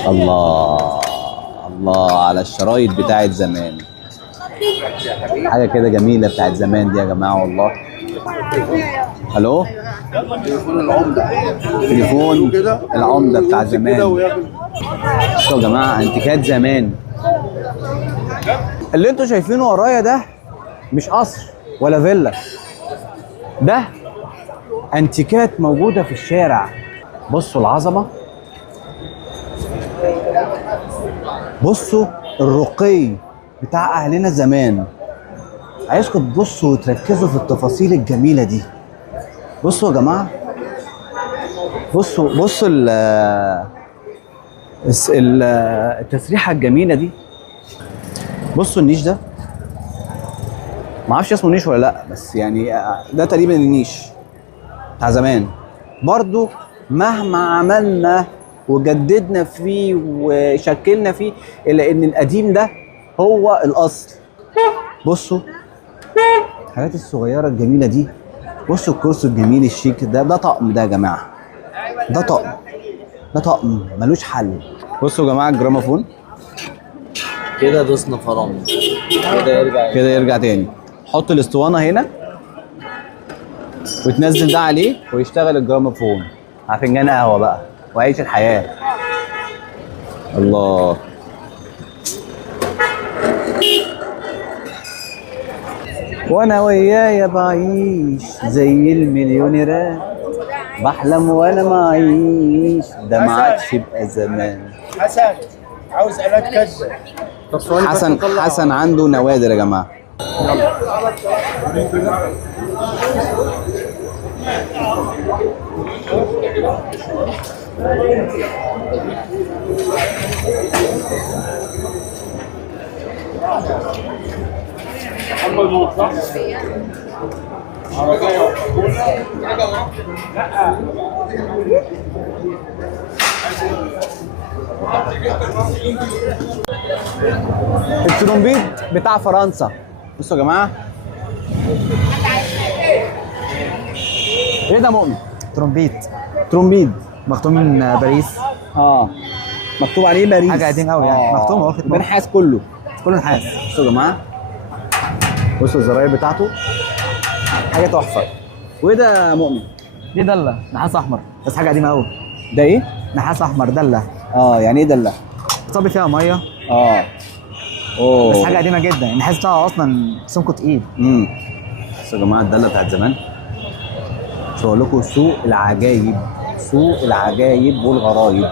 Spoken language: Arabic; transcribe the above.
الله الله على الشرايط بتاعت زمان. حاجه كده جميله بتاعت زمان دي يا جماعه والله. الو، تليفون العمدة. تليفون العمده بتاع زمان. شوفوا يا جماعه انتيكات زمان. اللي انتوا شايفينه ورايا ده مش قصر ولا فيلا، ده انتيكات موجوده في الشارع. بصوا العظمه، بصوا الرقي بتاع اهلنا زمان. عايزكم تبصوا وتركزوا في التفاصيل الجميله دي. بصوا يا جماعه، بصوا التسريحه الجميله دي. بصوا النيش ده، ما اعرفش اسمه نيش ولا لا، بس يعني ده تقريبا النيش بتاع زمان. برضو مهما عملنا وجددنا فيه وشكلنا فيه الا ان القديم ده هو الاصل. بصوا الحاجات الصغيره الجميله دي. بصوا الكرسي الجميل الشيك ده طقم ده يا جماعه، ده طقم، ده طقم ملوش حل. بصوا يا جماعه الجراموفون كده دوسنا فرامل، كده يرجع تاني. حط الاسطوانه هنا وتنزل ده عليه ويشتغل الجراموفون مع فنجان قهوه بقى وعيش الحياه. الله، وانا ويايا بعيش زي المليونيرات، بحلم وانا معيش، ده ما عادش يبقى زمان. حسن عاوز آلات كذا. حسن عنده نوادر يا جماعه. الترومبيت بتاع فرنسا. بصوا يا جماعه، ايه ده مؤمن؟ ترومبيت مختوم من باريس. مكتوب عليه باريس. حاجه قديم قوي يعني، مختوم واخد ده نحاس كله نحاس. بصوا يا جماعه، بصوا الزراير بتاعته حاجه تحفه. وايه ده يا مؤمن؟ دي دله نحاس احمر، بس حاجه قديمه قوي. ده ايه؟ نحاس احمر دله. يعني ايه دله؟ صابي فيها ميه. اوه، بس حاجه قديمه جدا، النحاس بتاعها اصلا سمكه تقيل. بصوا يا جماعه الدله بتاعت زمان. مش هقول لكم سوق العجايب، سوق العجايب والغرايب.